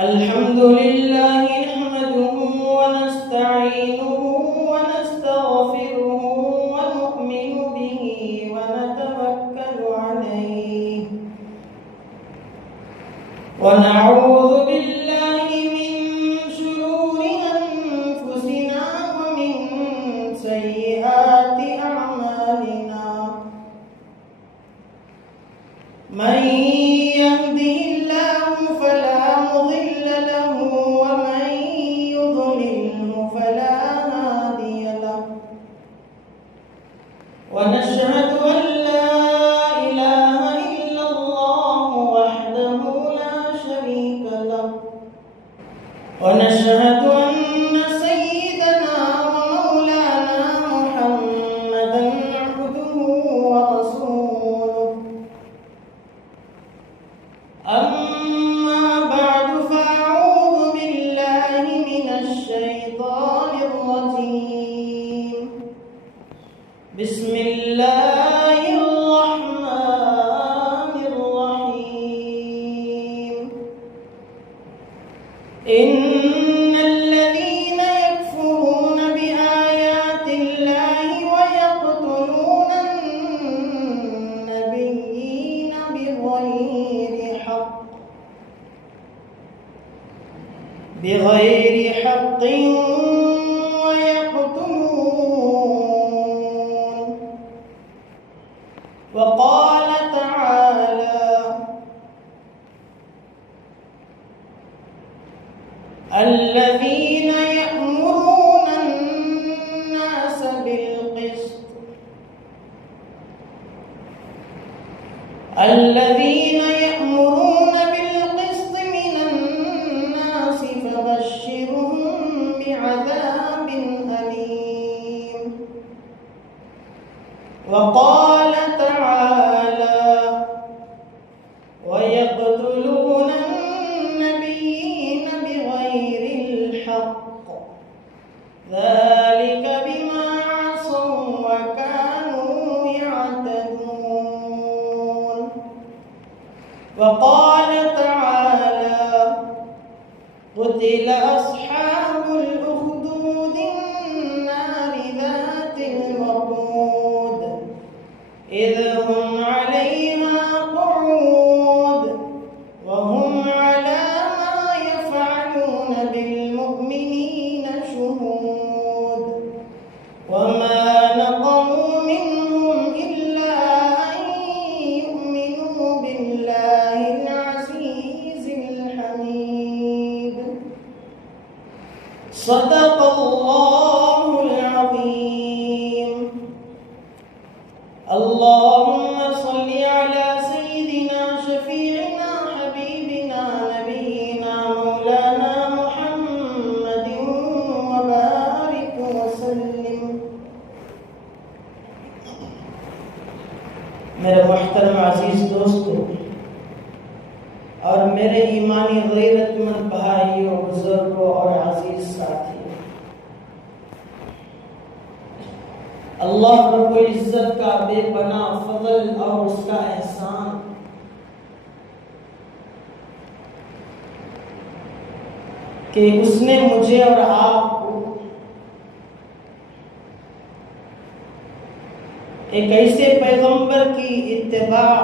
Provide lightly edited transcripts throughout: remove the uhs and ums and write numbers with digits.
الحمد لله نحمده ونستعينه ونستغفره ونؤمن به ونتوكل عليه ونعوذ بالله من شرور أنفسنا ومن سيئات أعمالنا من يهده الله فلا مضل له ومن يضلله فلا هادي له ونشهد أن لا إله إلا الله وحده لا شريك له ونشهد أن سيدنا ومولانا محمدا عبده ورسوله أما بعد فأعوذ بالله من الشيطان الرجيم بسم الله الرحمن الرحيم إن الذين يكفرون بآيات الله ويقتلون النبيين بغير حق ويقتلون وقال تعالى الذين يأمرون الناس بالقسط الذين يأمرون بالقسط من الناس فبشرهم بعذاب أليم وقال تعالى ويقتلون النبيين بغير الحق ذلك بما عصوا وكانوا يعتدون وقال تعالى قتل أصحاب الأخدود النار ذات الوقود إذ هم عليها قعود وهم على ما يفعلون بالمؤمنين شهود وما نقموا منهم إلا أن يؤمنوا بالله العزيز الحميد صدق الله العظيم اللهم صل على سيدنا شفيعنا حبيبنا نبينا مولانا محمد وبارك وسلم میرے محترم عزیز دوستو اور میرے ایمانی غیرت مند بھائیوں بزرگوں اور عزیز ساتھیوں، اللہ رب العزت کا بے پناہ فضل اور اس کا احسان کہ اس نے مجھے اور آپ کو ایک ایسے پیغمبر کی اتباع،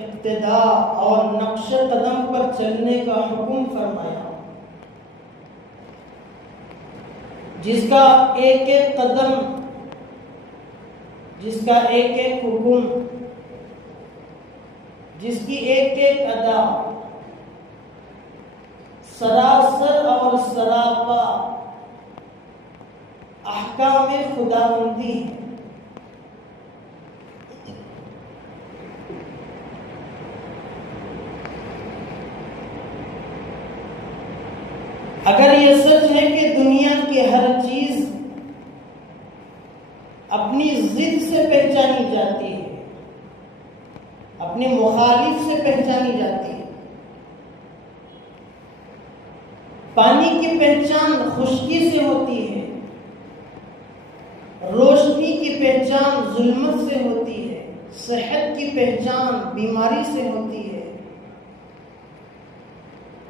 اقتداء اور نقش قدم پر چلنے کا حکم فرمایا، جس کا ایک ایک قدم، جس کا ایک ایک حکم، جس کی ایک ایک ادا سراسر اور سراپا احکام خداوندی ہے۔ اگر یہ سچ ہے کہ دنیا کی ہر چیز اپنی ضد سے پہچانی جاتی ہے، اپنے مخالف سے پہچانی جاتی ہے، پانی کی پہچان خشکی سے ہوتی ہے، روشنی کی پہچان ظلمت سے ہوتی ہے، صحت کی پہچان بیماری سے ہوتی ہے،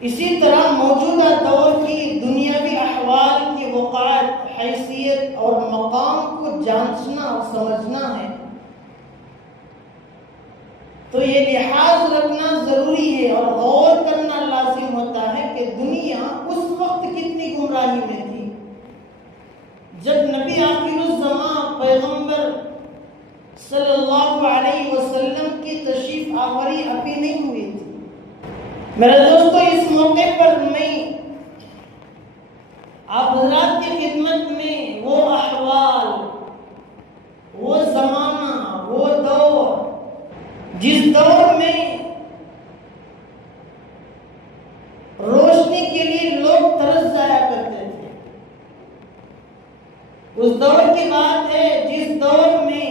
اسی طرح موجودہ دور کی دنیاوی احوال کی وقعت، حیثیت اور مقام کو جانچنا اور سمجھنا ہے تو یہ لحاظ رکھنا ضروری ہے اور غور کرنا لازم ہوتا ہے کہ دنیا اس وقت کتنی گمراہی میں تھی جب نبی آخر الزمان پیغمبر صلی اللہ علیہ وسلم کی تشریف آوری ابھی نہیں ہوئی تھی۔ میرے دوستو، اس موقع پر میں آپ حضرات کی خدمت میں وہ احوال، وہ زمانہ، وہ دور جس دور میں روشنی کے لیے لوگ ترس جایا کرتے تھے، اس دور کی بات ہے جس دور میں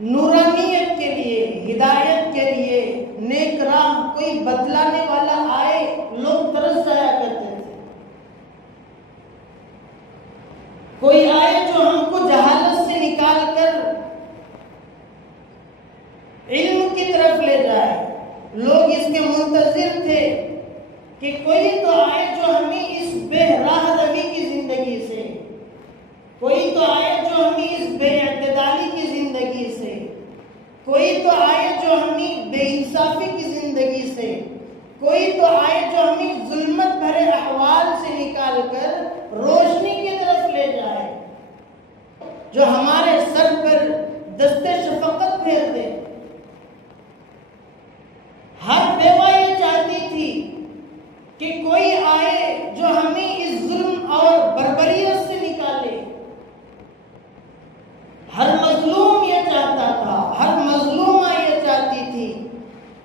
نورانیت کے لیے، ہدایت کے لیے، نیک راہ کوئی بتلانے والا آئے لوگ ترس جایا کرتے تھے۔ کوئی آئے جو ہم کو جہالت سے نکال کر علم کی طرف لے جائے، لوگ اس کے منتظر تھے کہ کوئی تو آئے جو ہمیں اس بے راہ روی کی زندگی سے، کوئی تو آئے جو ہمیں اس بے اعتدالی کی زندگی سے، کوئی تو آئے جو ہمیں بے انصافی کی زندگی سے، کوئی تو آئے جو ہمیں ظلمت بھرے احوال سے نکال کر روشنی کی طرف لے جائے، جو ہمارے سر پر دست شفقت پھیر دے۔ ہر بیوہ یہ چاہتی تھی کہ کوئی آئے جو ہمیں اس ظلم اور بربریت سے نکالے۔ ہر مظلوم یہ چاہتا تھا، ہر مظلومہ یہ چاہتی تھی،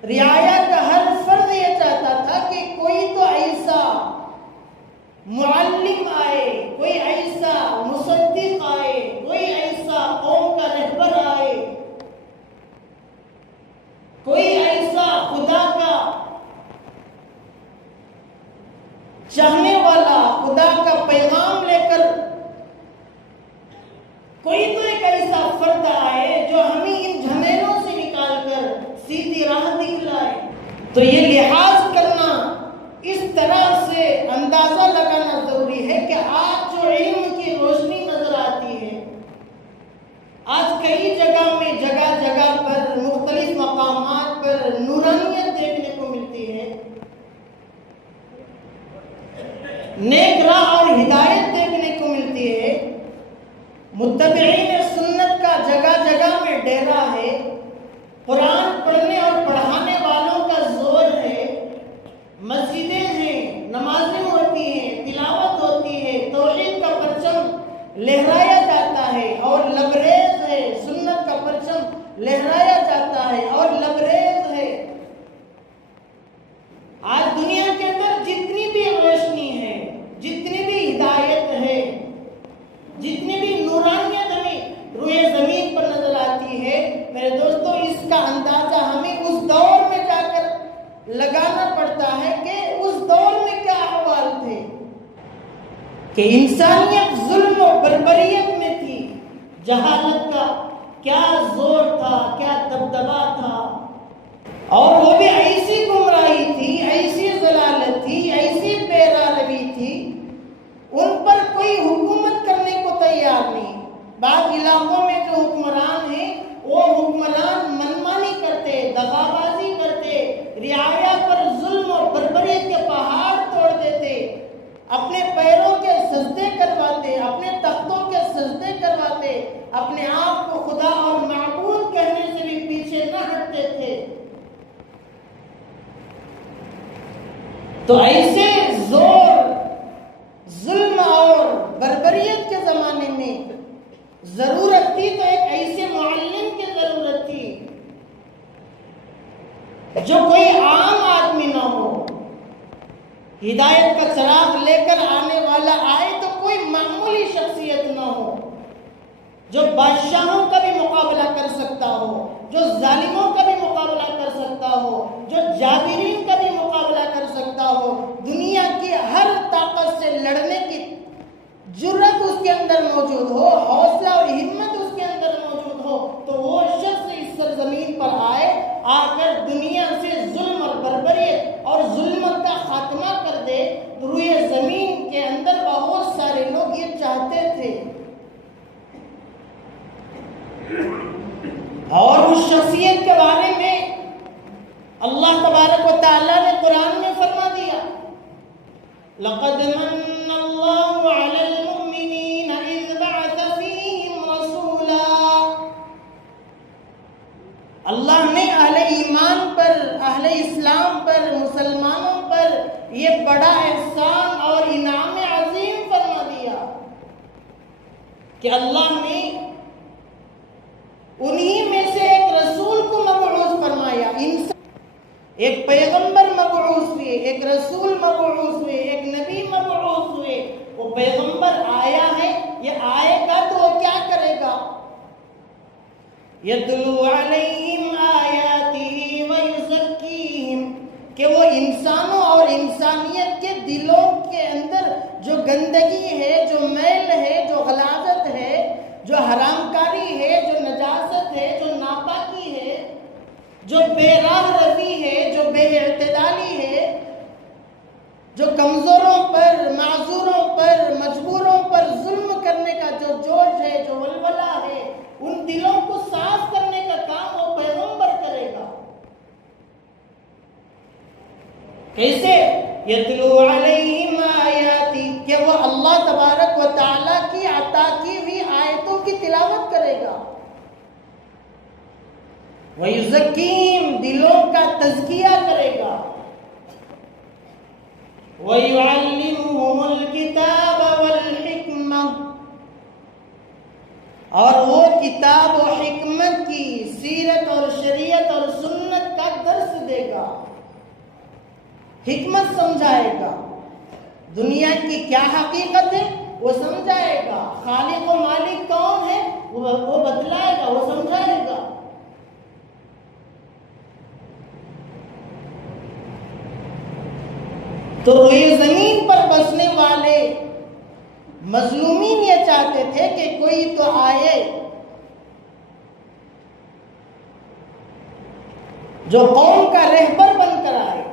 رعایا کا ہر فرد یہ چاہتا تھا کہ کوئی تو ایسا معلم آئے، کوئی ایسا مصدق آئے، کوئی ایسا قوم کا رہبر آئے، کوئی ایسا خدا کا چاہنے والا، خدا کا پیغام لے کر کوئی تو ایک ایسا فرد آئے جو ہمیں ان جھمیلوں سے نکال کر سیدھی راہ دکھلائے۔ تو یہ لحاظ کرنا، اس طرح سے اندازہ لگانا ضروری ہے کہ آج جو علم کی روشنی نظر آتی ہے، آج کئی جگہ میں جگہ جگہ پر مختلف مقامات پر نورانیت دیکھنے کو ملتی ہے، نیک راہ اور ہدایت دیکھنے کو ملتی ہے، متبعین سنت کا جگہ جگہ میں ڈیرا ہے، قرآن پڑھنے اور پڑھانے والوں کا زور ہے، مسجدیں ہیں، نمازیں ہوتی ہیں، تلاوت ہوتی ہے، توحید کا پرچم لہرایا جاتا ہے اور لبریز ہے، سنت کا پرچم لہرایا جاتا ہے اور لبریز ہے۔ آج دنیا کے اندر جتنی بھی روشنی ہے، جتنی بھی ہدایت ہے، جتنی بھی نورانیت ہمیں روئے زمین پر نظر آتی ہے، میرے دوستو اس کا اندازہ ہمیں اس دور میں جا کر لگانا پڑتا ہے کہ اس دور میں کیا احوال تھے، کہ انسانیت ظلم و بربریت میں تھی، جہالت کا کیا زور تھا، کیا دبدبا تھا، اور وہ بھی ایسی گمراہی تھی، ایسی ضلالت تھی، ایسی بے راہ روی تھی، ان پر کوئی حکومت کرنے کو تیار نہیں۔ بعض علاقوں میں جو حکمران ہیں وہ حکمران منمانی کرتے، دغابازی کرتے، رعایا پر ظلم اور بربریت کے پہاڑ توڑ دیتے، اپنے پیروں کے سجدے کرواتے، اپنے تختوں کے سجدے کرواتے، اپنے آپ کو خدا اور معبود کہنے سے بھی پیچھے نہ ہٹتے تھے۔ تو ایسے زور، ظلم اور بربریت کے زمانے میں ضرورت تھی تو ایک ایسے معلم کی ضرورت تھی جو کوئی عام آدمی نہ ہو، ہدایت کا چراغ لے کر آنے والا آئے تو کوئی معمولی شخصیت نہ ہو، جو بادشاہوں کا بھی مقابلہ کر سکتا ہو، جو ظالموں کا بھی مقابلہ کر سکتا ہو، جو جابرین کا بھی مقابلہ کر سکتا ہو، دنیا کی ہر طاقت سے لڑنے کی جرأت اس کے اندر موجود ہو، حوصلہ اور ہمت اس کے اندر موجود ہو، تو وہ شخص اس سرزمین پر آئے، آ کر دنیا سے ظلم اور بربری اللہ تبارک و تعالیٰ نے قرآن میں فرما دیا لَقَدْ مَنَّ اللَّهُ عَلَى الْمُؤْمِنِينَ إِذْ بَعَثَ فِيهِمْ رَسُولًا۔ اللہ نے اہل ایمان پر، اہل اسلام پر، مسلمانوں پر یہ بڑا احسان اور انعام عظیم فرما دیا کہ اللہ نے انہی میں سے ایک رسول کو مبعوث فرمایا۔ ایک پیغمبر مبعوث ہوئے، ایک رسول مبعوث ہوئے، ایک نبی مبعوث ہوئے۔ وہ پیغمبر آیا ہے، یہ آئے گا تو وہ کیا کرے گا؟ یتلو علیہم آیاتہ ویزکیہم، کہ وہ انسانوں اور انسانیت کے دلوں کے اندر جو گندگی ہے، جو میل ہے، جو غلاظت ہے، جو حرام کاری ہے، جو نجاست ہے، جو ناپاکی ہے، جو بے راہ روی ہے، جو بے اعتدالی ہے، جو کمزوروں پر، معذوروں پر، مجبوروں پر ظلم کرنے کا جو جوش ہے، جو ولولہ ہے، ان دلوں کو صاف کرنے کا کام وہ پیغمبر کرے گا۔ کیسے؟ یتلو علیہم آیاتی، کہ وہ اللہ تبارک و تعالیٰ کی عطا کی ہوئی آیتوں کی تلاوت کرے گا۔ وَيُزَكِّيهِمْ، دلوں کا تزکیہ کرے گا۔ وَيُعَلِّمُهُمُ الْكِتَابَ وَالْحِكْمَةَ، اور وہ کتاب و حکمت کی، سیرت اور شریعت اور سنت کا درس دے گا، حکمت سمجھائے گا، دنیا کی کیا حقیقت ہے وہ سمجھائے گا، خالق و مالک کون ہے وہ بتلائے گا، وہ سمجھائے گا۔ تو روئے زمین پر بسنے والے مظلومین یہ چاہتے تھے کہ کوئی تو آئے جو قوم کا رہبر بن کر آئے،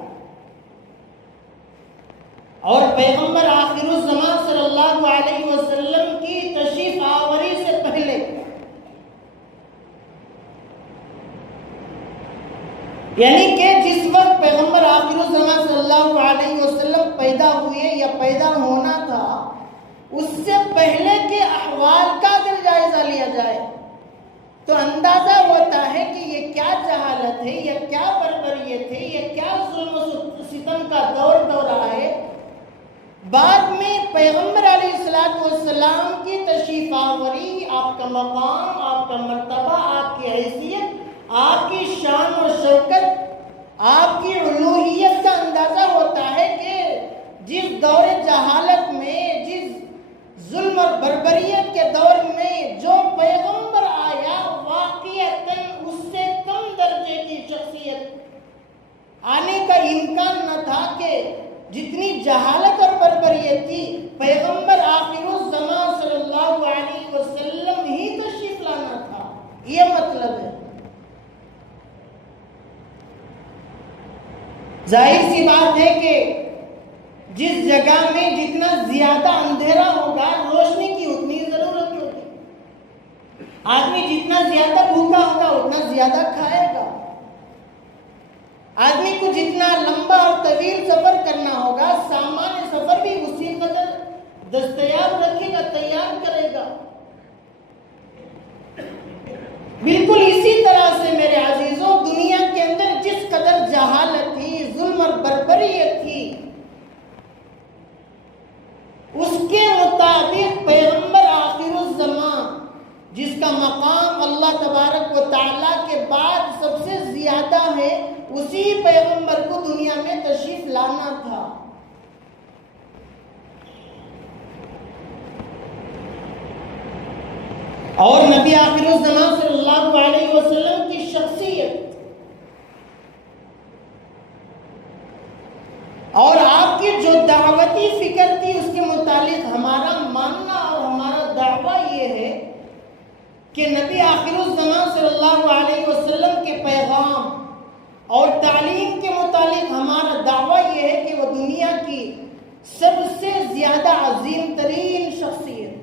اور پیغمبر آخر الزمان صلی اللہ علیہ وسلم کی تشریف آوری سے پہلے، یعنی کہ جس وقت پیغمبر آخر الزمان صلی اللہ علیہ وسلم پیدا ہوئے یا پیدا ہونا تھا، اس سے پہلے کے احوال کا اگر جائزہ لیا جائے تو اندازہ ہوتا ہے کہ یہ کیا جہالت ہے، یہ کیا بربریت ہے، یہ کیا ظلم و ستم کا دور رہا ہے۔ بعد میں پیغمبر علیہ السلام کی تشریف آوری، آپ کا مقام، آپ کا مرتبہ، آپ کی حیثیت، آپ کی شان و شوکت، آپ کی الوہیت کا اندازہ ہوتا ہے کہ جس دور جہالت میں، جس ظلم اور بربریت کے دور میں جو پیغمبر آیا، واقعتاً اس سے کم درجے کی شخصیت آنے کا امکان نہ تھا کہ جتنی جہالت اور بربریت تھی، پیغمبر آخر الزمان صلی اللہ علیہ وسلم ہی تشریف لانا تھا۔ یہ مطلب ہے، ظاہر سی بات ہے کہ جس جگہ میں جتنا زیادہ اندھیرا ہوگا، روشنی کی اتنی ضرورت ہوگی۔ آدمی جتنا زیادہ بھوکا ہوگا اتنا زیادہ کھائے گا۔ آدمی کو جتنا لمبا اور طویل سفر کرنا ہوگا، سامان سفر بھی اسی قدر دستیاب رکھے گا، تیار کرے گا۔ بالکل اسی طرح سے میرے عزیزوں، دنیا کے اندر جس قدر جہالت تھی، ظلم اور بربریت تھی، اس کے مطابق پیغمبر آخر الزمان، جس کا مقام اللہ تبارک و تعالیٰ کے بعد سب سے زیادہ ہے، اسی پیغمبر کو دنیا میں تشریف لانا تھا۔ اور نبی آخر الزمان صلی اللہ علیہ وسلم کی شخصیت اور آپ کی جو دعوتی فکر تھی، اس کے متعلق ہمارا ماننا اور ہمارا دعویٰ یہ ہے کہ نبی آخر الزمان صلی اللہ علیہ وسلم کے پیغام اور تعلیم کے متعلق ہمارا دعویٰ یہ ہے کہ وہ دنیا کی سب سے زیادہ عظیم ترین شخصیت،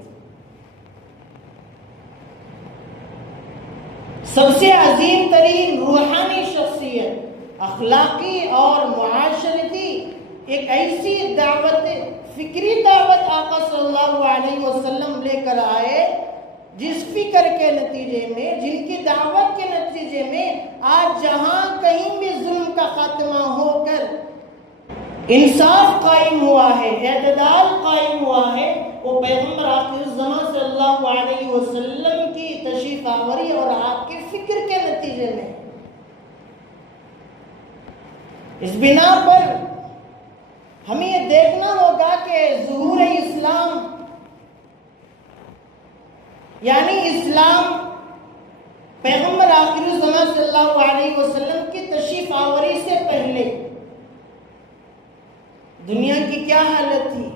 سب سے عظیم ترین روحانی شخصیت، اخلاقی اور معاشرتی ایک ایسی دعوت، فکری دعوت آقا صلی اللہ علیہ وسلم لے کر آئے جس فکر کے نتیجے میں، جن کی دعوت کے نتیجے میں آج جہاں کہیں بھی ظلم کا خاتمہ ہو کر انصاف قائم ہوا ہے، اعتدال قائم ہوا ہے، وہ پیغمبر آخر الزمان صلی اللہ علیہ وسلم کی تشریف آوری اور آپ کے فکر کے نتیجے میں۔ اس بنا پر ہمیں یہ دیکھنا ہوگا کہ ظہور اسلام یعنی اسلام پیغمبر آخر الزمان صلی اللہ علیہ وسلم کی تشریف آوری سے پہلے دنیا کی کیا حالت تھی؟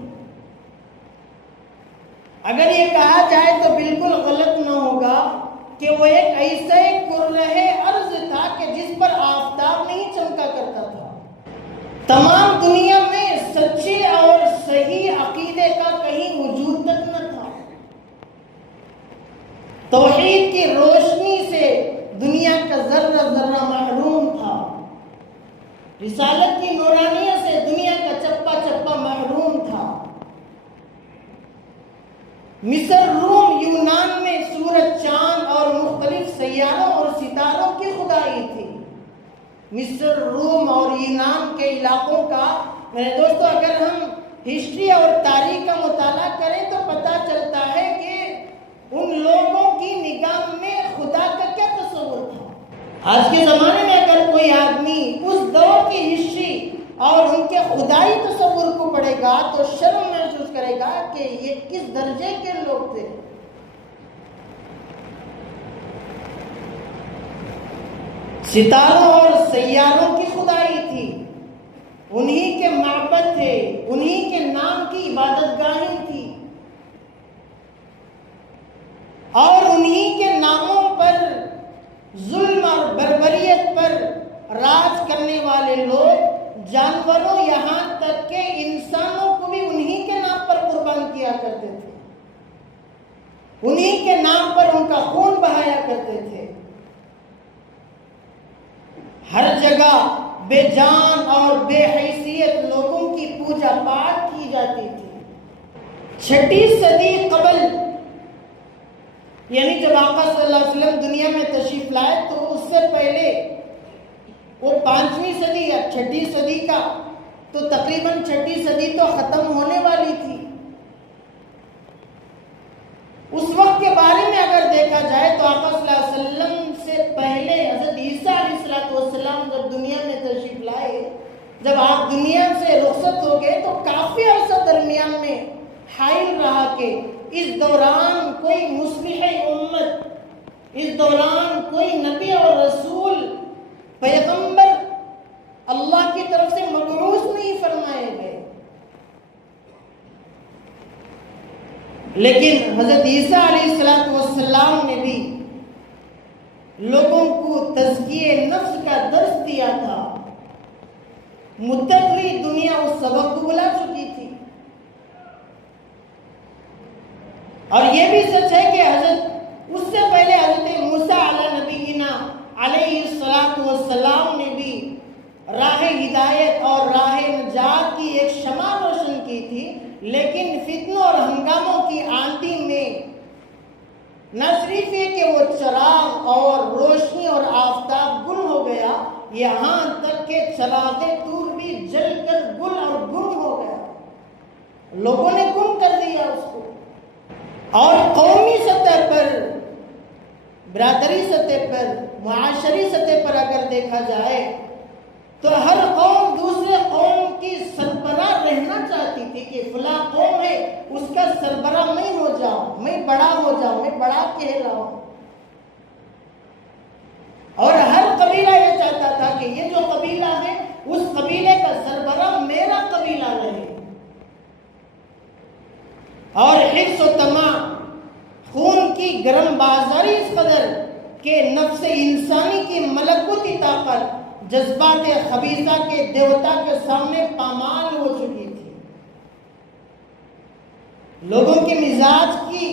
اگر یہ کہا جائے تو بالکل غلط نہ ہوگا کہ وہ ایک ایسے کرۂ ارض تھا کہ جس پر آفتاب نہیں چمکا کرتا تھا۔ تمام دنیا میں سچے اور صحیح عقیدے کا کہیں وجود تک نہ تھا۔ توحید کی روشنی سے دنیا کا ذرہ ذرہ محروم تھا۔ رسالت کی نورانیت سے دنیا کا چپا چپا محروم تھا۔ مصر، روم، یونان میں سورج، چاند اور مختلف سیاروں اور ستاروں کی خدائی تھی۔ مصر، روم اور یونان کے علاقوں کا میرے دوستو اگر ہم ہسٹری اور تاریخ کا مطالعہ کریں تو پتہ چلتا ہے کہ ان لوگوں کی نگاہ میں خدا کا کیا تصور تھا۔ آج کے زمانے میں اگر کوئی آدمی اس دور کی ہسٹری اور ان کے خدائی تصور کو پڑھے گا تو شرم محسوس کرے گا کہ یہ کس درجے کے لوگ تھے۔ ستاروں اور سیاروں کی خدائی تھی، انہی کے معبد تھے، انہی کے نام کی عبادت گاہیں تھی، اور انہی کے ناموں پر ظلم اور بربریت پر راج کرنے والے لوگ جانوروں یہاں تک کہ انسانوں کو بھی انہی کے نام پر قربان کیا کرتے تھے، انہی کے نام پر ان کا خون بہایا کرتے تھے۔ ہر جگہ بے جان اور بے حیثیت لوگوں کی پوجا پاٹ کی جاتی تھی۔ 6 صدی قبل یعنی جب آقا صلی اللہ علیہ وسلم دنیا میں تشریف لائے تو اس سے پہلے وہ 5ویں صدی یا 6 صدی کا تو تقریباً 6 صدی تو ختم ہونے والی تھی۔ اس وقت کے بارے میں اگر دیکھا جائے تو آقا صلی اللہ علیہ وسلم سے پہلے حضرت عیسیٰ علیہ السلام جب دنیا میں تشریف لائے، جب آپ دنیا سے رخصت ہو گئے تو کافی عرصہ درمیان میں حائل رہا کہ اس دوران کوئی مصلح امت، اس دوران کوئی نبی اور رسول پیغمبر اللہ کی طرف سے مبعوث نہیں فرمائے گئے۔ لیکن حضرت عیسیٰ علیہ السلام نے بھی لوگوں کو تزکیہ نفس کا درس دیا تھا۔ متقی دنیا اس سبق کو بلا چکی تھی۔ اور یہ بھی سچ ہے کہ اس سے پہلے حضرت موسیٰ علیہ نبینا علیہ السلام نے بھی راہ ہدایت اور راہ نجات کی ایک شمع روشن کی تھی، لیکن فتنوں اور ہنگاموں کی آندھی میں نہ صرف یہ کہ وہ چراغ اور روشنی اور آفتاب گل ہو گیا، یہاں تک کہ چراغ طور بھی جل کر گل اور گم ہو گیا۔ لوگوں نے گم کر دیا اس کو۔ اور قومی سطح پر، برادری سطح پر، معاشری سطح پر اگر دیکھا جائے تو ہر قوم دوسرے قوم کی سربراہ رہنا چاہتی تھی کہ فلاں قوم ہے اس کا سربراہ میں ہو جاؤں، میں بڑا ہو جاؤں، میں بڑا کہلاؤں۔ اور ہر قبیلہ یہ چاہتا تھا کہ یہ جو قبیلہ ہے اس قبیلے کا سربراہ میرا قبیلہ رہے۔ اور حرص و طمع، خون کی گرم بازاری اس قدر کہ نفس انسانی کی ملکوتی طاقت جذبات خبیثہ کے دیوتا کے سامنے پامال ہو چکی تھی۔ لوگوں کے مزاج کی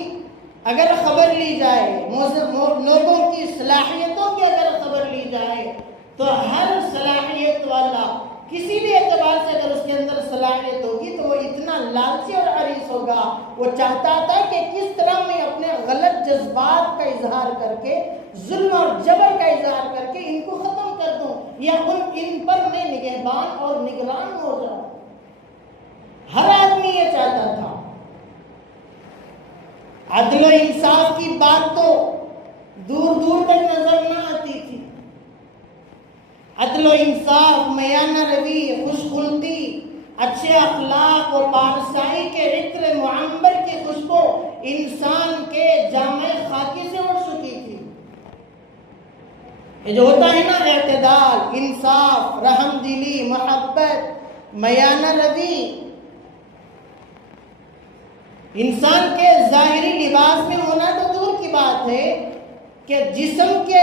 اگر خبر لی جائے، لوگوں کی صلاحیتوں کی اگر خبر لی جائے تو ہر صلاحیت والا کسی بھی اعتبار سے اگر اس کے اندر صلاحیت ہوگی تو وہ اتنا لالچی اور حریص ہوگا، وہ چاہتا تھا کہ کس طرح میں اپنے غلط جذبات کا اظہار کر کے، ظلم اور جبر کا اظہار کر کے ان کو ختم کر دوں، یا ان پر میں نگہبان اور نگران ہو جاؤں۔ ہر آدمی یہ چاہتا تھا۔ عدل و انصاف کی بات تو دور دور تک نظر نہ آتی تھی۔ عدل و انصاف، میانہ روی، خوش خلقی، اچھے اخلاق اور پارسائی کے عطر معمبر کی خوشبو انسان کے جامع خاکی سے اڑ چکی تھی۔ یہ جو ہوتا ہے نا اعتدال، انصاف، رحم دلی، محبت، میانہ روی، انسان کے ظاہری لباس میں ہونا تو دور کی بات ہے کہ جسم کے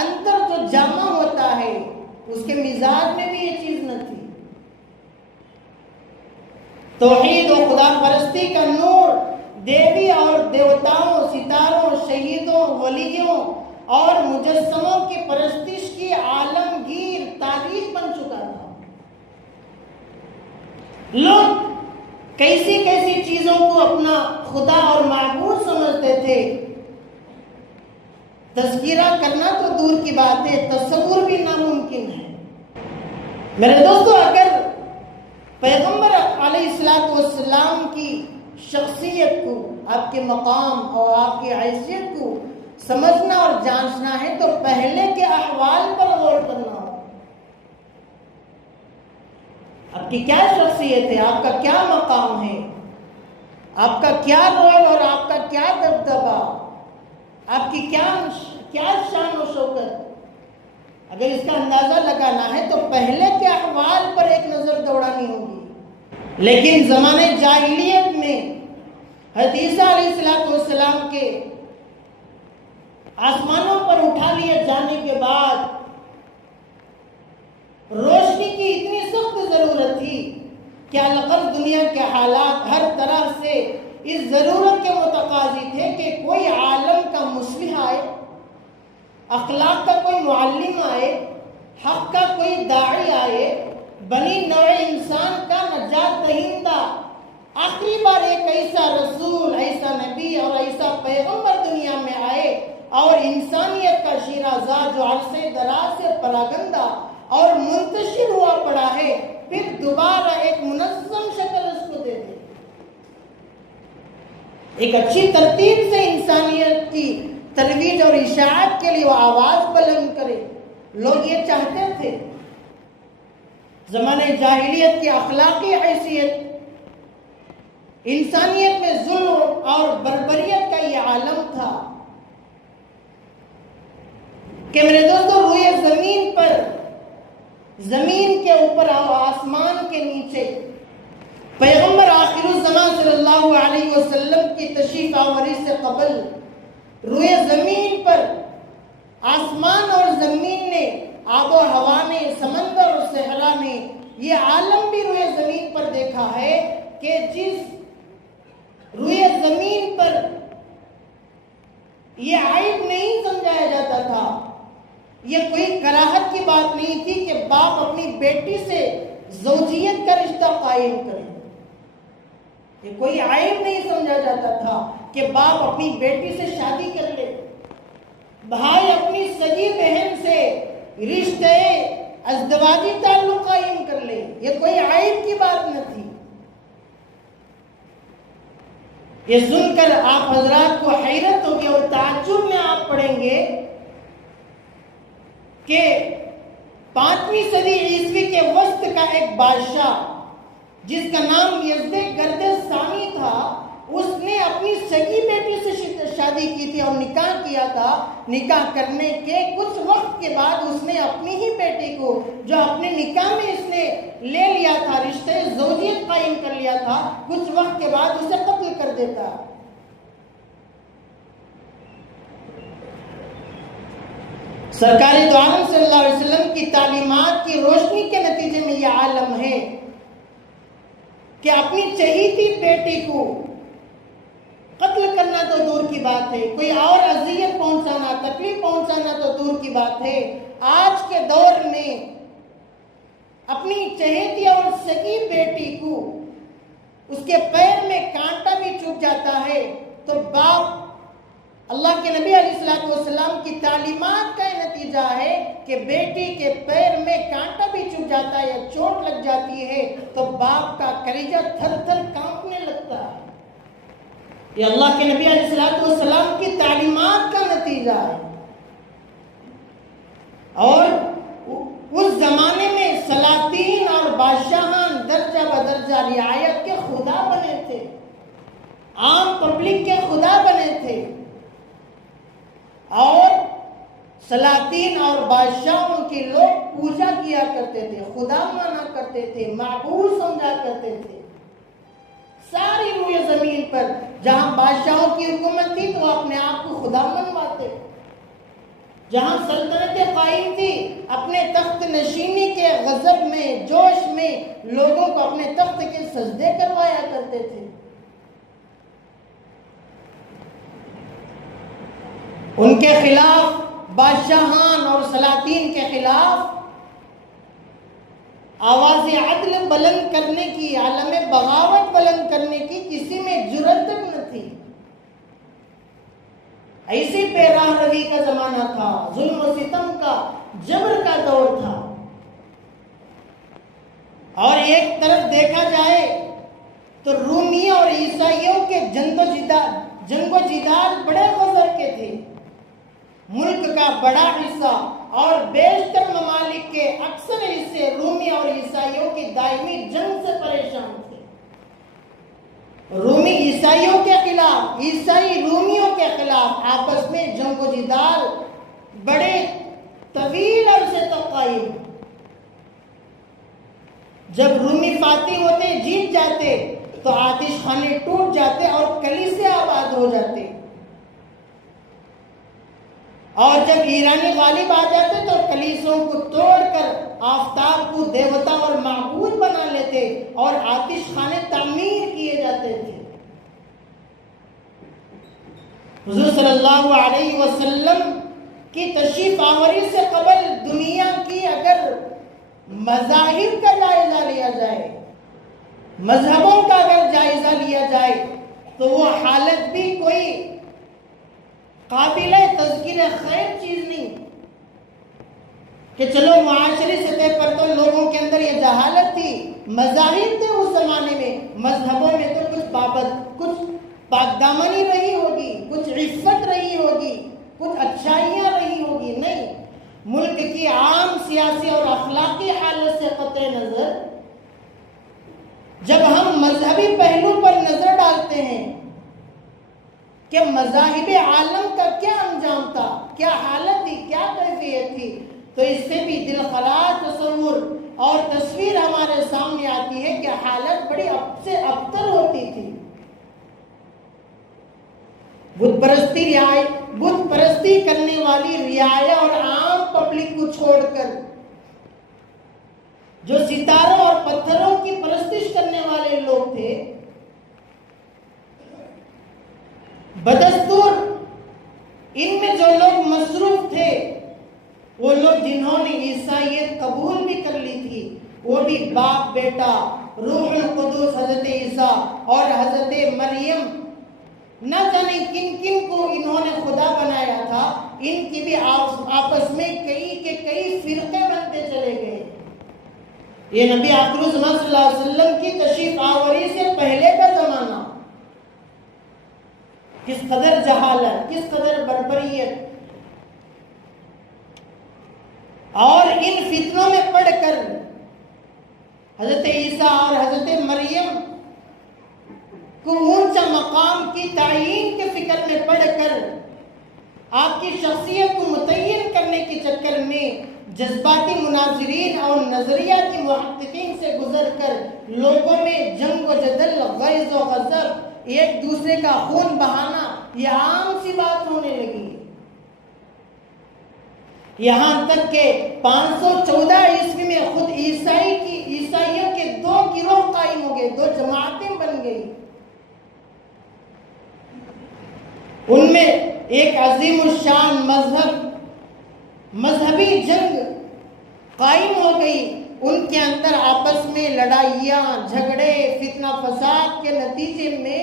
اندر جو جمع ہوتا ہے اس کے مزاج میں بھی یہ چیز نہ تھی۔ توحید و خدا پرستی کا نور دیوی اور دیوتاؤں، ستاروں، شہیدوں، ولیوں اور مجسموں کی پرستش کی عالمگیر تاریخ بن چکا تھا۔ لوگ کیسی کیسی چیزوں کو اپنا خدا اور معبود سمجھتے تھے، تذکرہ کرنا تو دور کی بات ہے، تصور بھی ناممکن ہے۔ میرے دوستو، اگر پیغمبر علیہ السلام کی شخصیت کو، آپ کے مقام اور آپ کی حیثیت کو سمجھنا اور جانچنا ہے تو پہلے کے احوال پر غور کرنا ہوگا۔ آپ کی کیا شخصیت ہے، آپ کا کیا مقام ہے، آپ کا کیا رول اور آپ کا کیا دبدبہ، آپ کی کیا شان و شوکت، اگر اس کا اندازہ لگانا ہے تو پہلے کے احوال پر ایک نظر دوڑانی ہوگی۔ لیکن زمانے جاہلیت میں حضرت عیسیٰ علیہ السلام کے آسمانوں پر اٹھا لیے جانے کے بعد روشنی کی اتنی سخت ضرورت تھی کہ الغرض دنیا کے حالات ہر طرح سے اس ضرورت کے متقاضی تھے کہ کوئی عالم کا مصلح آئے، اخلاق کا کوئی معلم آئے، حق کا کوئی داعی آئے، بنی نوع انسان کا نجات دہندہ آخری بار ایک ایسا رسول، ایسا نبی اور ایسا پیغمبر دنیا میں آئے اور انسانیت کا شیرازہ جو عرصے دراز سے پراگندہ اور منتشر ہوا پڑا ہے، پھر دوبارہ ایک منظم شکل اس کو دے دے، ایک اچھی ترتیب سے انسانیت کی ترویج اور اشاعت کے لیے وہ آواز بلند کرے۔ لوگ یہ چاہتے تھے۔ زمانے جاہلیت کی اخلاقی حیثیت، انسانیت میں ظلم اور بربریت کا یہ عالم تھا کہ میرے دوستو، روئے زمین پر، زمین کے اوپر اور آسمان کے نیچے پیغمبر آخر الزمان صلی اللہ علیہ وسلم کی تشریف آوری سے قبل روئے زمین پر آسمان اور زمین نے، آب و ہوا نے، سمندر اور صحرا نے، یہ عالم بھی روئے زمین پر دیکھا ہے کہ جس روئے زمین پر یہ عیب نہیں سمجھایا جاتا تھا، یہ کوئی کراہت کی بات نہیں تھی کہ باپ اپنی بیٹی سے زوجیت کا رشتہ قائم کرے، یہ کوئی عیب نہیں سمجھا جاتا تھا کہ باپ اپنی بیٹی سے شادی کر لے، بھائی اپنی سگی بہن سے رشتے ازدواجی تعلق قائم کر لے، یہ کوئی عیب کی بات نہ تھی۔ یہ سن کر آپ حضرات کو حیرت ہوگی اور تعجب میں آپ پڑھیں گے کہ 5ویں صدی عیسوی کے وسط کا ایک بادشاہ جس کا نام یزد گرد ثانی تھا، اس نے اپنی سگی بیٹی سے شادی کی تھی اور نکاح کیا تھا۔ نکاح کرنے کے کچھ وقت کے بعد اس نے اپنی ہی بیٹی کو، جو اپنے نکاح میں اس نے لے لیا تھا، رشتے زوجیت قائم کر لیا تھا، کچھ وقت کے بعد اسے قتل کر دیتا۔ سرکار دو عالم صلی اللہ علیہ وسلم کی تعلیمات کی روشنی کے نتیجے میں یہ عالم ہے کہ اپنی چہیتی بیٹی کو قتل کرنا تو دور کی بات ہے، کوئی اور اذیت پہنچانا، تکلیف پہنچانا تو دور کی بات ہے، آج کے دور میں اپنی چہیتی اور سگی بیٹی کو اس کے پیر میں کانٹا بھی چبھ جاتا ہے تو باپ، اللہ کے نبی علیہ السلام کی تعلیمات کا نتیجہ ہے کہ بیٹی کے پیر میں کانٹا بھی چبھ جاتا ہے یا چوٹ لگ جاتی ہے تو باپ کا کلیجہ تھر تھر کانپنے لگتا ہے۔ یہ اللہ کے نبی علیہ السلام کی تعلیمات کا نتیجہ ہے۔ اور اس زمانے میں سلاطین اور بادشاہان درجہ بدرجہ رعایت کے خدا بنے تھے، عام پبلک کے خدا بنے تھے، اور سلاطین اور بادشاہوں کے لوگ پوجا کیا کرتے تھے، خدا مانا کرتے تھے، معبود سمجھا کرتے تھے۔ ساری روئے زمین پر جہاں بادشاہوں کی حکومت تھی تو اپنے آپ کو خدا منواتے، جہاں سلطنتیں قائم تھی اپنے تخت نشینی کے غضب میں، جوش میں لوگوں کو اپنے تخت کے سجدے کروایا کرتے تھے۔ ان کے خلاف، بادشاہان اور سلاطین کے خلاف آواز عدل بلند کرنے کی، عالم بغاوت بلند کرنے کی کسی میں جرأت نہ تھی۔ ایسی پیراہ روی کا زمانہ تھا، ظلم و ستم کا، جبر کا دور تھا۔ اور ایک طرف دیکھا جائے تو رومیوں اور عیسائیوں کے جنگ و جدال بڑے غضب کے تھے۔ ملک کا بڑا حصہ اور بیشتر ممالک کے اکثر حصے رومی اور عیسائیوں کی دائمی جنگ سے پریشان تھے۔ رومی عیسائیوں کے خلاف، عیسائی رومیوں کے خلاف آپس میں جنگ و جدال بڑے طویل عرصے تک قائم۔ جب رومی فاتح ہوتے، جیت جاتے تو آتش خانے ٹوٹ جاتے اور کلیسے آباد ہو جاتے، اور جب ایرانی غالب آ جاتے تو کلیسوں کو توڑ کر آفتاب کو دیوتا اور معبود بنا لیتے اور آتش خانے تعمیر کیے جاتے تھے۔ حضور صلی اللہ علیہ وسلم کی تشریف آوری سے قبل دنیا کی اگر مذاہب کا جائزہ لیا جائے، مذہبوں کا اگر جائزہ لیا جائے تو وہ حالت بھی کوئی قابل تذکیر خیر چیز نہیں کہ چلو معاشرے سطح پر تو لوگوں کے اندر یہ جہالت تھی، مذاہب تھے اس زمانے میں، مذہبوں میں تو کچھ پاک دامنی رہی ہوگی، کچھ عفت رہی ہوگی، کچھ اچھائیاں رہی ہوگی۔ نہیں، ملک کی عام سیاسی اور اخلاقی حالت سے قطع نظر جب ہم مذہبی پہلو پر نظر ڈالتے ہیں کہ مذاہب عالم کا کیا انجام تھا، کیا حالت تھی، کیا کیفیت تھی، تو اس سے بھی دلخراش تصور اور تصویر ہمارے سامنے آتی ہے کہ حالت بڑی اب سے ابتر ہوتی تھی۔ بت پرستی کرنے والی رعایا اور عام پبلک کو چھوڑ کر جو ستاروں اور پتھروں کی پرستش کرنے والے لوگ تھے، بدستور ان میں جو لوگ مصروف تھے، وہ لوگ جنہوں نے عیسائیت قبول بھی کر لی تھی، وہ بھی باپ بیٹا روح القدس حضرت عیسیٰ اور حضرت مریم، نہ جانے کن کن کو انہوں نے خدا بنایا تھا، ان کی بھی آپس میں کئی فرقے بنتے چلے گئے۔ یہ نبی آخر الزمان صلی اللہ علیہ وسلم کی تشریف آوری سے پہلے کا زمانہ، کس قدر جہالت، کس قدر بربریت، اور ان فتنوں میں پڑھ کر حضرت عیسیٰ اور حضرت مریم کو اونچا مقام کی تعیین کے فکر میں پڑھ کر آپ کی شخصیت کو متعین کرنے کے چکر میں جذباتی مناظرین اور نظریاتی محققین سے گزر کر لوگوں میں جنگ و جدل، غیظ و غضب، ایک دوسرے کا خون بہانا یہ عام سی بات ہونے لگی۔ یہاں تک کہ 514 عیسوی میں خود عیسائیوں کے 2 گروہ قائم ہو گئے، 2 جماعتیں بن گئی۔ ان میں ایک عظیم الشان مذہبی جنگ قائم ہو گئی. ان کے اندر آپس میں لڑائیاں جھگڑے فتنہ فساد کے نتیجے میں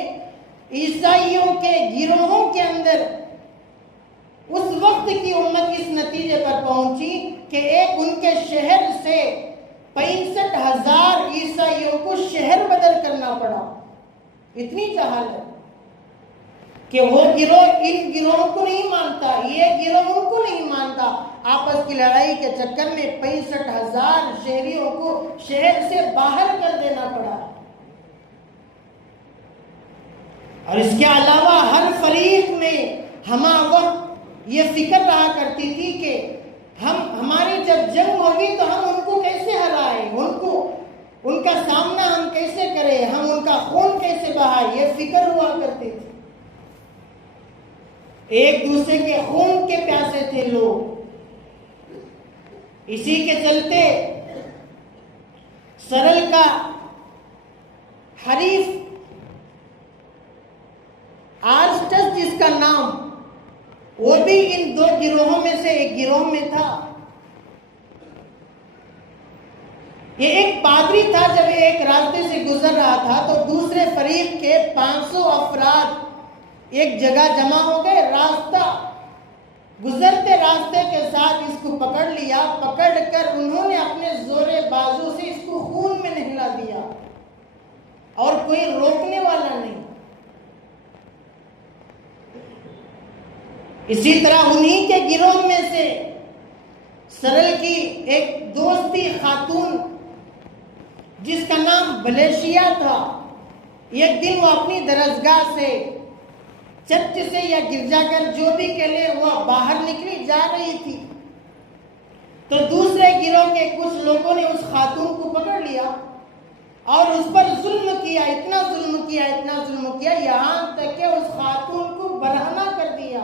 عیسائیوں کے گروہوں کے اندر اس وقت کی امت اس نتیجے پر پہنچی کہ ایک ان کے شہر سے 65,000 عیسائیوں کو شہر بدل کرنا پڑا. اتنی جہالت کہ وہ گروہ ان گروہوں کو نہیں مانتا, یہ گروہ ان کو نہیں مانتا. آپس کی لڑائی کے چکر میں 65,000 شہریوں کو شہر سے باہر کر دینا پڑا. اور اس کے علاوہ ہر فریق میں ہمہ وقت یہ فکر رہا کرتی تھی کہ ہماری جب جنگ ہوگی تو ہم ان کو کیسے ہرائیں, ان کا سامنا ہم کیسے کریں, ہم ان کا خون کیسے بہائیں. یہ فکر ہوا کرتی تھی. ایک دوسرے کے خون کے پیاسے تھے لوگ. اسی کے چلتے سرل کا حریف آرسٹس جس کا نام, وہ بھی ان دو گروہوں میں سے ایک گروہ میں تھا. یہ ایک پادری تھا. جب ایک راستے سے گزر رہا تھا تو دوسرے فریق کے 500 افراد ایک جگہ جمع ہو گئے. گزرتے راستے کے ساتھ اس کو پکڑ لیا. پکڑ کر انہوں نے اپنے زورے بازو سے اس کو خون میں نہلا دیا اور کوئی روکنے والا نہیں. اسی طرح انہی کے گروہ میں سے سرل کی ایک دوستی خاتون جس کا نام بلیشیا تھا, ایک دن وہ اپنی درسگاہ سے چرچ سے یا گرجا گھر جو بھی کے لیے وہ باہر نکلی جا رہی تھی تو دوسرے گروہ کے کچھ لوگوں نے اس خاتون کو پکڑ لیا اور اس پر ظلم کیا. اتنا ظلم کیا یہاں تک کہ اس خاتون کو برہنہ کر دیا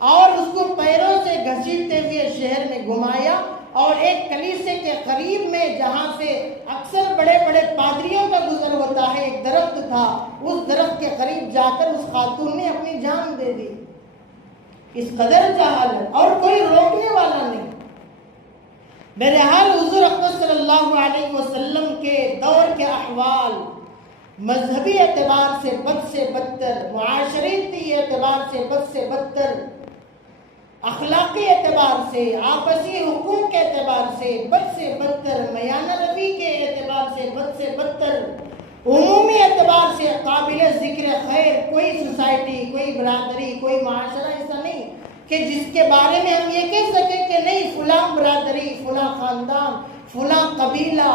اور اس کو پیروں سے گھسیٹتے ہوئے شہر میں گھمایا. اور ایک کلیسے کے قریب میں جہاں سے اکثر بڑے بڑے پادریوں کا گزر ہوتا ہے, ایک درخت تھا, اس درخت کے قریب جا کر اس خاتون نے اپنی جان دے دی. اس قدر جہالت اور کوئی روکنے والا نہیں. بہرحال حضور اکرم صلی اللہ علیہ وسلم کے دور کے احوال مذہبی اعتبار سے بد سے بدتر, معاشرتی اعتبار سے بد سے بدتر, اخلاقی اعتبار سے, آپسی حقوق کے اعتبار سے بد سے بدتر, میانہ روی کے اعتبار سے بد سے بدتر, عمومی اعتبار سے قابل ذکر خیر کوئی سوسائٹی, کوئی برادری, کوئی معاشرہ ایسا نہیں کہ جس کے بارے میں ہم یہ کہہ سکیں کہ نہیں فلاں برادری, فلاں خاندان, فلاں قبیلہ,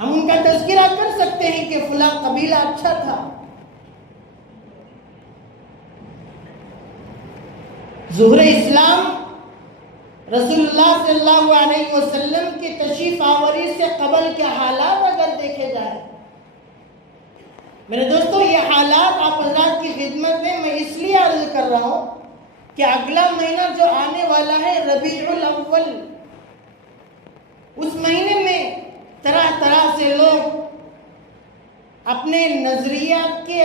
ہم ان کا تذکرہ کر سکتے ہیں کہ فلاں قبیلہ اچھا تھا. ظہور اسلام رسول اللہ صلی اللہ علیہ وسلم کی تشریف آوری سے قبل کے حالات اگر دیکھے جائے, میرے دوستو یہ حالات آپ حضرات کی خدمت میں اس لیے عرض کر رہا ہوں کہ اگلا مہینہ جو آنے والا ہے ربیع الاول, اس مہینے میں طرح طرح سے لوگ اپنے نظریاتی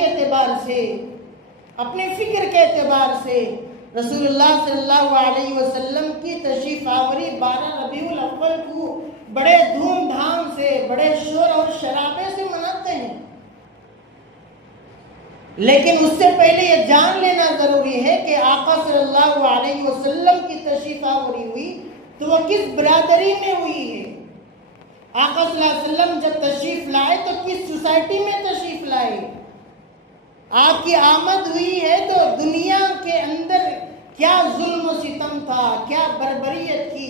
اعتبار سے, اپنے فکر کے اعتبار سے رسول اللہ صلی اللہ علیہ وسلم کی تشریف آوری 12 ربیع الاول کو بڑے دھوم دھام سے, بڑے شور اور شرابے سے مناتے ہیں. لیکن اس سے پہلے یہ جان لینا ضروری ہے کہ آقا صلی اللہ علیہ وسلم کی تشریف آوری ہوئی تو وہ کس برادری میں ہوئی ہے. آقا صلی اللہ علیہ وسلم جب تشریف لائے تو کس سوسائٹی میں تشریف لائے. آپ کی آمد ہوئی ہے تو دنیا کے اندر کیا ظلم و ستم تھا, کیا بربریت تھی,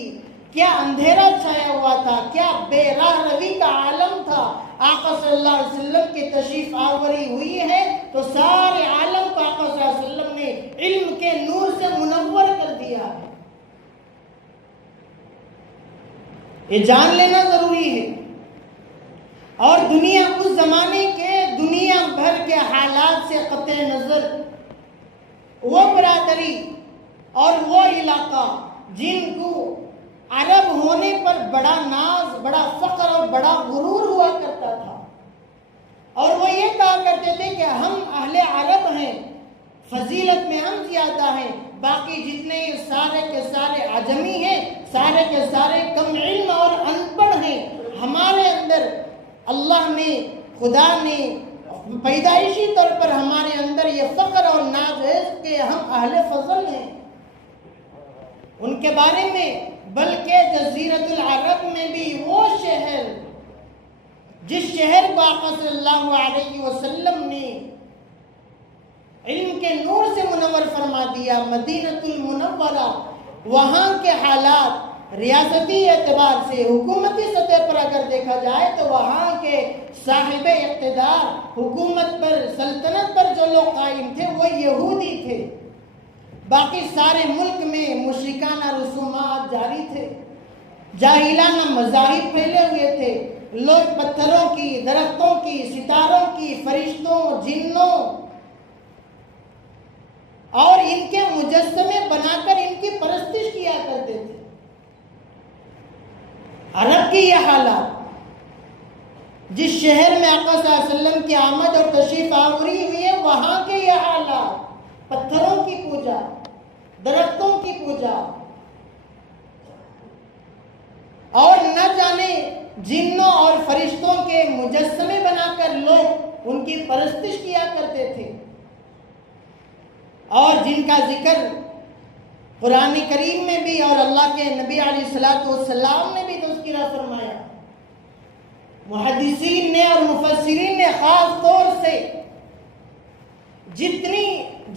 کیا اندھیرا چھایا ہوا تھا, کیا بے راہ روی کا عالم تھا. آقا صلی اللہ علیہ وسلم کی تشریف آوری ہوئی ہے تو سارے عالم کو آقا صلی اللہ علیہ وسلم نے علم کے نور سے منور کر دیا ہے. یہ جان لینا ضروری ہے. اور دنیا اس زمانے کے دنیا بھر کے حالات سے قطع نظر وہ برادری اور وہ علاقہ جن کو عرب ہونے پر بڑا ناز, بڑا فخر اور بڑا غرور ہوا کرتا تھا, اور وہ یہ کہا کرتے تھے کہ ہم اہل عرب ہیں، فضیلت میں ہم زیادہ ہیں، باقی جتنے سارے کے سارے عجمی ہیں، سارے کے سارے کم علم اور ان پڑھ ہیں۔ ہمارے اندر اللہ نے، خدا نے پیدائشی طور پر ہمارے اندر یہ فخر اور ناز ہے کہ ہم اہل فضل ہیں۔ ان کے بارے میں بلکہ جزیرۃ العرب میں بھی وہ شہر جس شہر کو آقا صلی اللہ علیہ وسلم نے علم کے نور سے منور فرما دیا، مدینۃ المنورہ، وہاں کے حالات ریاستی اعتبار سے، حکومتی سطح پر اگر دیکھا جائے تو وہاں کے صاحب اقتدار، حکومت پر، سلطنت پر جو لوگ قائم تھے وہ یہودی تھے۔ باقی سارے ملک میں مشرکانہ رسومات جاری تھے، جاہلانہ مذاہب پھیلے ہوئے تھے، لوگ پتھروں کی، درختوں کی، ستاروں کی، فرشتوں، جنوں اور ان کے مجسمے بنا کر ان کی پرستش کیا کرتے تھے۔ عرب کی یہ حالات، جس شہر میں آقا صلی اللہ علیہ وسلم کی آمد اور تشریف آوری ہوئی ہے، وہاں کے یہ حالات، پتھروں کی پوجا، درختوں کی پوجا، اور نہ جانے جنوں اور فرشتوں کے مجسمے بنا کر لوگ ان کی پرستش کیا کرتے تھے، اور جن کا ذکر قرآن کریم میں بھی اور اللہ کے نبی علیہ الصلوۃ والسلام نے بھی تذکرہ فرمایا۔ محدثین نے اور مفسرین نے خاص طور سے جتنی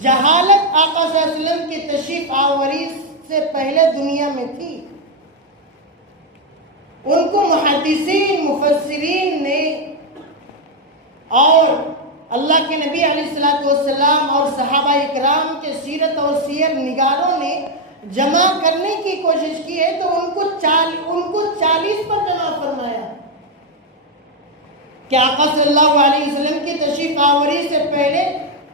جہالت آقا صلی اللہ علیہ وسلم کی تشریف آوری سے پہلے دنیا میں تھی، ان کو محدثین، مفسرین نے اور اللہ کے نبی علیہ الصلوۃ والسلام اور صحابہ اکرام کے سیرت اور سیر نگاروں نے جمع کرنے کی کوشش کی ہے تو ان کو 40 پر جمع فرمایا کہ آقا صلی اللہ علیہ وسلم کی تشریف آوری سے پہلے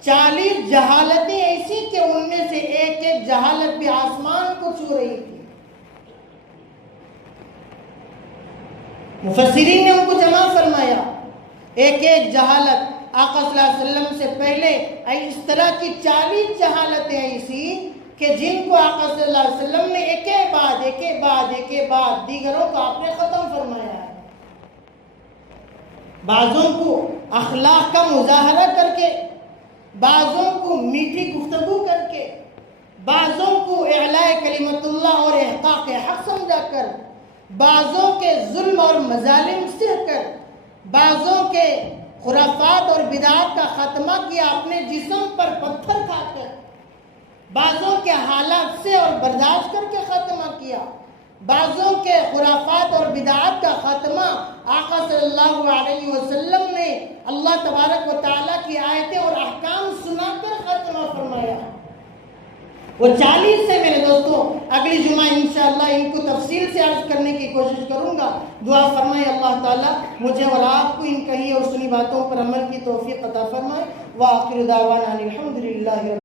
40 جہالتیں ایسی کہ ان میں سے ایک ایک جہالت بھی آسمان کو چھو رہی تھی۔ مفسرین نے ان کو جمع فرمایا، ایک ایک جہالت آقا صلی اللہ علیہ وسلم سے پہلے اس طرح کی 40 جہالتیں ایسی کہ جن کو آقا صلی اللہ علیہ وسلم نے ایک بعد دیگروں کو آپ نے ختم فرمایا ہے۔ بعضوں کو اخلاق کا مظاہرہ کر کے، بعضوں کو میٹھی گفتگو کر کے، بعضوں کو اعلاء کلمت اللہ اور احقاق حق سمجھا کر، بعضوں کے ظلم اور مظالم سہ کر، بعضوں کے خرافات اور بدعات کا خاتمہ کیا اپنے جسم پر پتھر کھا کر، بعضوں کے حالات سے اور برداشت کر کے خاتمہ کیا، بعضوں کے خرافات اور بدعات کا خاتمہ آقا صلی اللہ علیہ وسلم نے اللہ تبارک و تعالیٰ کی آیتیں اور احکام سنا کر خاتمہ فرمایا۔ وہ 40 سے میرے دوستوں اگلی جمعہ انشاءاللہ ان کو تفصیل سے عرض کرنے کی کوشش کروں گا۔ دعا فرمائے اللہ تعالیٰ مجھے اور آپ کو ان کہی اور سنی باتوں پر عمل کی توفیق عطا فرمائے۔ وآخر دعوانا الحمدللہ۔